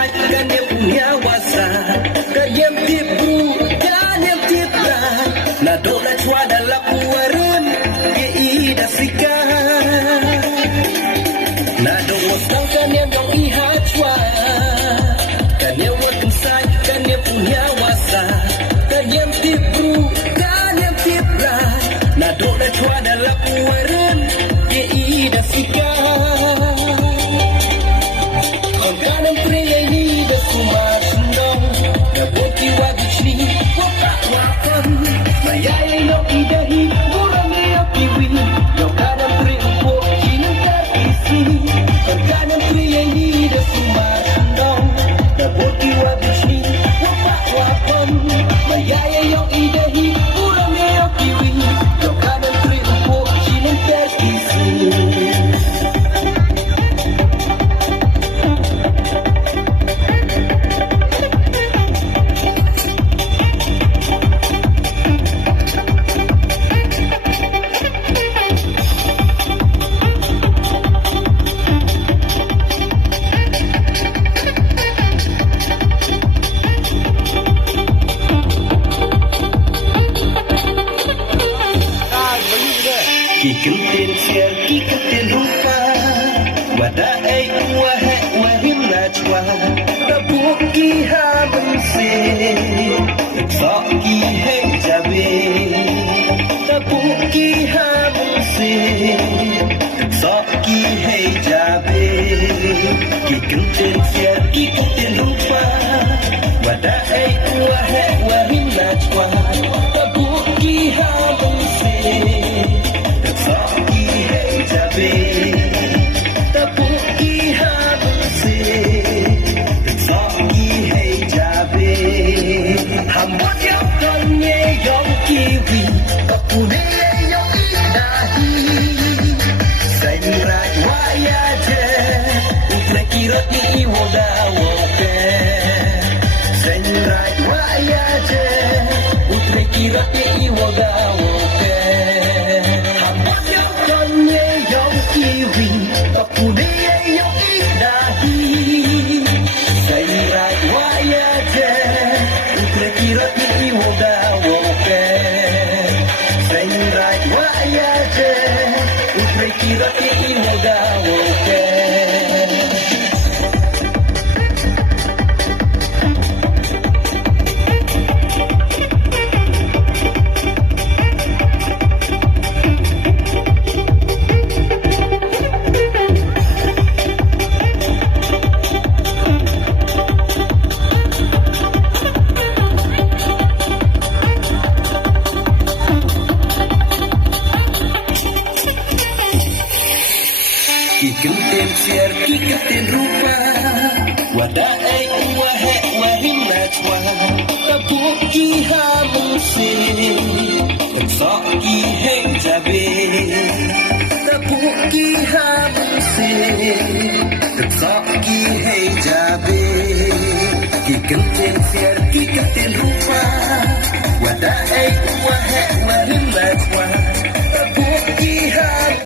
sai kan dia punya wasa kan dia tipu kan dia titra na do na chwa dalam warim ke ida sika na do wasau kan dia dong ihat chwa kan dia watin sai kan dia punya wasa kan dia tipu kan dia titra na do na chwa dalam warim ke ida sika Kanan pria ini dah kumar sendong dah boki wajib ni wapak wapan mayai lo idahi kurang dia piwi yo kanan pria upok kini tak isi kanan pria ini dah kumar sendong dah boki wajib ni wapak wapan mayai lo idahi kurang dia piwi yo kanan pria upok kini tak isi Kikin tin siar, kikin tin rupa Wada ay uwahe, wahim na chwa Tabuki habang se Nagsoki hay jabe Tabuki habang se Nagsoki hay jabe Kikin tin siar, kikin tin rupa Wada ay uwahe, wahim na chwa Tabuki habang se Tabuki hai jabe Tabuki habang se Tabuki hai jabe Hambut yang tonye yang kiwi Kapune yang idahi Sairai waya je Utre kirot ni iwoda wote Sairai waya je Utre kirot ni iwoda wote Kiwi, kapune yang idahi Sairai waya je Ukre-kira ini woda woke Sairai waya je Ukre-kira ini woda woke Kikin tin siar, kikin tin rupa Wada ay uwahe, wahim na chwa Tabuki habang se Nagsoki hay jabe Tabuki habang se Nagsoki hay jabe Kikin tin siar, kikin tin rupa Wada ay